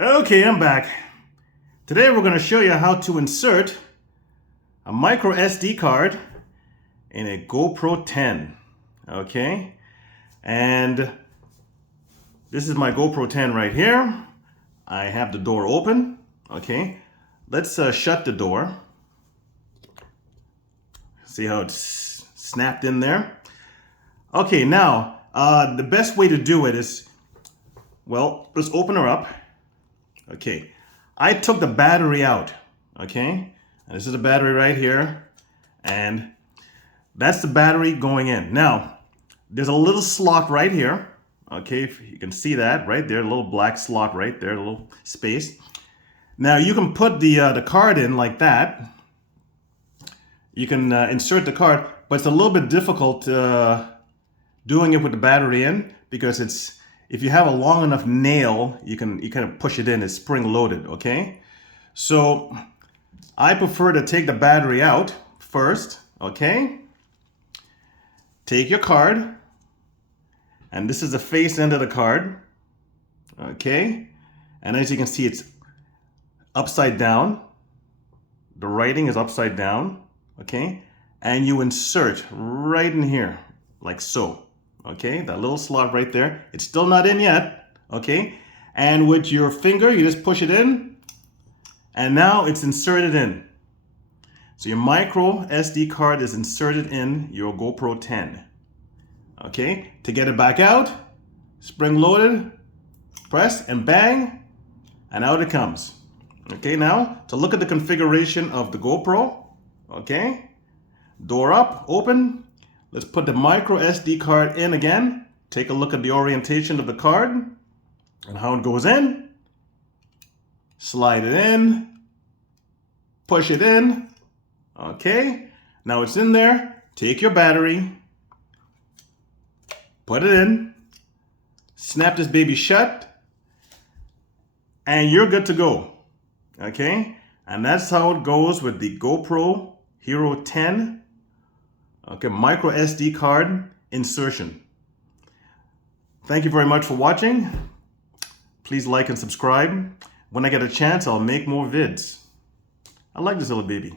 Okay, I'm back. Today we're going to show you how to insert a micro SD card in a GoPro 10. Okay, and this is my GoPro 10 right here. I have the door open. Okay, let's shut the door. See how it's snapped in there? Okay, now the best way to do it is, well, let's open her up. Okay, I took the battery out, okay? And this is the battery right here, and that's the battery going in. Now, there's a little slot right here, okay? If you can see that right there, a little black slot right there, a little space. Now, you can put the card in like that. You can insert the card, but it's a little bit difficult doing it with the battery in because if you have a long enough nail, you kind of push it in. It's spring loaded, okay? So I prefer to take the battery out first, okay? Take your card, and this is the face end of the card, okay? And as you can see, it's upside down. The writing is upside down, okay? And you insert right in here, like so. Okay, that little slot right there. It's still not in yet, okay? And with your finger, you just push it in, and now it's inserted in. So your micro SD card is inserted in your GoPro 10. Okay, to get it back out, spring loaded, press and bang, and out it comes. Okay, now to look at the configuration of the GoPro, okay? Door up, open. Let's put the micro SD card in again. Take a look at the orientation of the card and how it goes in. Slide it in. Push it in. Okay. Now it's in there. Take your battery. Put it in. Snap this baby shut. And you're good to go. Okay. And that's how it goes with the GoPro Hero 10. Okay, micro SD card insertion. Thank you very much for watching. Please like and subscribe. When I get a chance, I'll make more vids. I like this little baby.